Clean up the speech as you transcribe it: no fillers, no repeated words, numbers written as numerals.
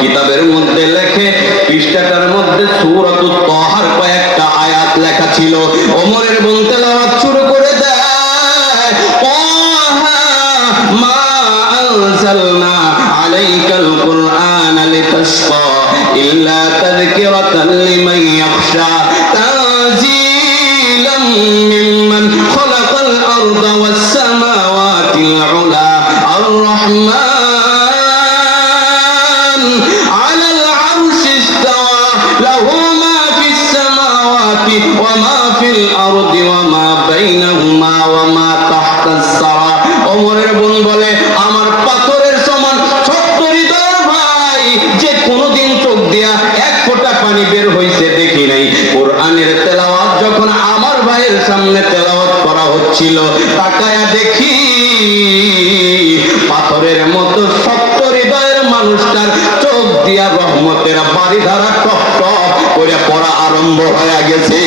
কিতাবের মধ্যে লেখে পৃষ্ঠাটার মধ্যে সূরাতুত তাহার কয়েকটা আয়াত লেখা ছিল। ওমরের বোন তেলাওয়াত শুরু করে দেয়, তাহা মা আনজালনা আলাইকাল কুরআনা লিতাশকা ইল্লা তাযকিরাতান লিমান ইয়াখশা তানজিলাম মিম্মান খালাকাল আরদা ওয়াস সামাওয়াতিল উলা আর রাহমান আলাল আরশি ইসতাওয়া লাহু মা ফিস সামাওয়াতি ওয়া মা ফিল আরদি ওয়া মা বাইনাহুমা ওয়া মা তাহতাস সারা। ওমরের বোন বলে, আমার পাথরের সমান শক্ত হৃদয় ভাই, যে কোনোদিন চোখ দিয়া এক ফোঁটা পানি বের হইছে দেখি নাই। কোরআনের তেলাওয়াত যখন আমার ভাইয়ের সামনে তেলাওয়াত করা হচ্ছিল, তাকায়া দেখি পাথরের মতো শক্ত হৃদয়ের মানুষটার চোখ দিয়া রহমতের বাড়িধারা টপ টপ করে পড়া আরম্ভ হয়ে গেছে।